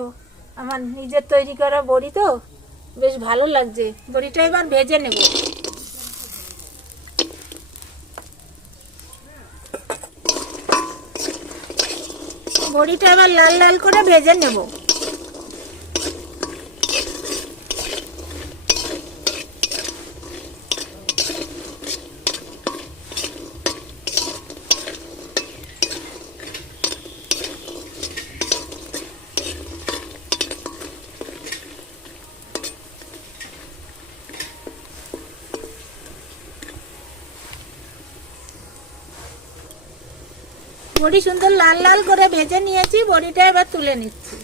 ও, আমার নিজের তৈরি করা বড়ি তো বেশ ভালো লাগছে। বড়িটা এবার ভেজে নেব। বড়িটা এবার লাল লাল করে ভেজে নেব। বড়ি সুন্দর লাল লাল করে ভেজে নিয়েছি, বড়িটা এবার তুলে নিচ্ছি।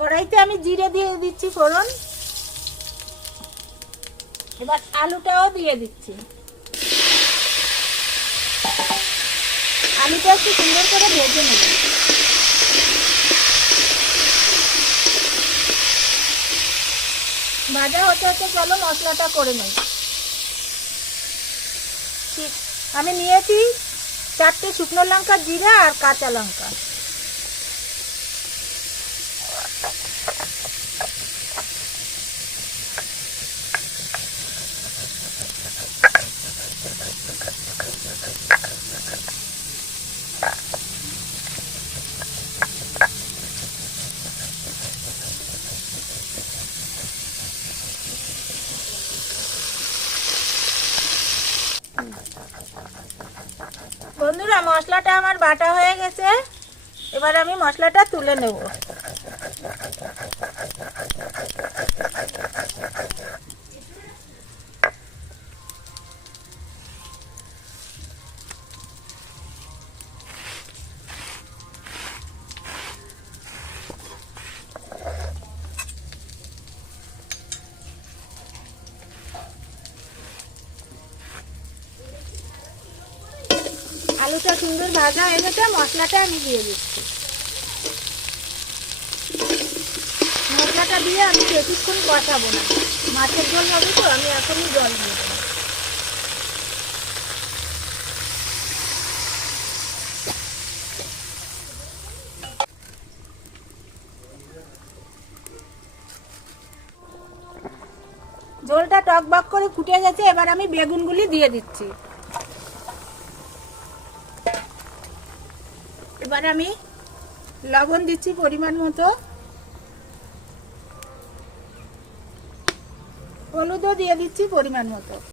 কড়াইতে আমি জিরে দিয়ে দিচ্ছি ফোড়ন। এবার আলুটাও দিয়ে দিচ্ছি। আলুটা একটু সুন্দর করে ভেজে নেব। ভাজা হতে হতে চলো মশলাটা করে নেব। ঠিক, আমি নিয়েছি 4টে শুকনো লঙ্কা, জিরা আর কাঁচা লঙ্কা। বন্ধুরা, মশলাটা আমার বাটা হয়ে গেছে। এবার আমি মশলাটা তুলে নেব। আলুটা সুন্দর ভাজা হয়ে গেছে, মশলাটা আমি দিয়ে দিচ্ছি। মশলাটা দিয়ে আমি বেশিক্ষণ কষাবো না, মাছের ঝোল হবে তো, আমি এখনই জল দিয়ে দেবো। ঝোলটা টকবক করে ফুটে গেছে, এবার আমি বেগুনগুলি দিয়ে দিচ্ছি। এবার আমি লবণ দিচ্ছি পরিমাণ মতো, হলুদও দিয়ে দিচ্ছি পরিমাণ মতো।